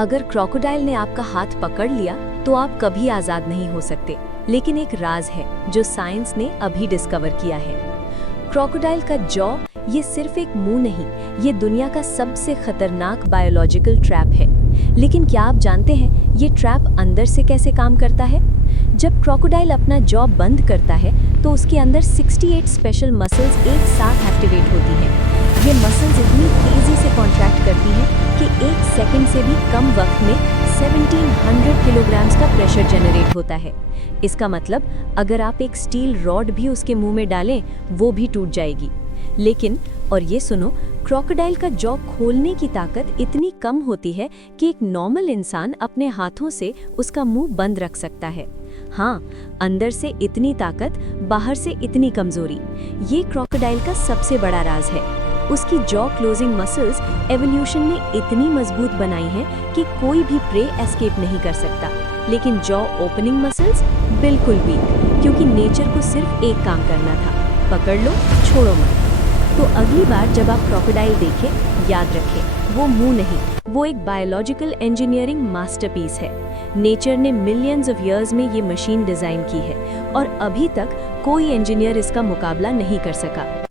अगर क्रोकोडाइल ने आपका हाथ पकड़ लिया तो आप कभी आज़ाद नहीं हो सकते। लेकिन एक राज है जो साइंस ने अभी डिस्कवर किया है। क्रोकोडाइल का जॉ ये सिर्फ एक मुंह नहीं, ये दुनिया का सबसे खतरनाक बायोलॉजिकल ट्रैप है। लेकिन क्या आप जानते हैं ये ट्रैप अंदर से कैसे काम करता है? जब क्रोकोडाइल अपना जॉ बंद करता है तो उसके अंदर 68 स्पेशल मसल्स एक साथ एक्टिवेट होती हैं। ये मसल्स इतनी तेजी से कॉन्ट्रैक्ट करती हैं कि एक सेकंड से भी कम वक्त में 1700 किलोग्राम्स का प्रेशर जनरेट होता है। इसका मतलब अगर आप एक स्टील रॉड भी उसके मुंह में डालें वो भी टूट जाएगी। लेकिन और ये सुनो, क्रोकोडाइल का जॉ खोलने की ताकत इतनी कम होती है कि एक नॉर्मल इंसान अपने हाथों से उसका मुंह बंद रख सकता है। हाँ, अंदर से इतनी ताकत, बाहर से इतनी कमजोरी, ये क्रोकोडाइल का सबसे बड़ा राज है। उसकी जॉ क्लोजिंग मसल्स एवोल्यूशन ने इतनी मजबूत बनाई हैं कि कोई भी प्रे एस्केप नहीं कर सकता। लेकिन जॉ ओपनिंग मसल्स बिल्कुल वीक, क्योंकि नेचर को सिर्फ एक काम करना था, पकड़ लो, छोड़ो मत। तो अगली बार जब आप क्रोकोडाइल देखें, याद रखें वो मुंह नहीं, वो एक बायोलॉजिकल इंजीनियरिंग मास्टरपीस है। नेचर ने मिलियंस ऑफ इयर्स में ये मशीन डिजाइन की है और अभी तक कोई इंजीनियर इसका मुकाबला नहीं कर सका।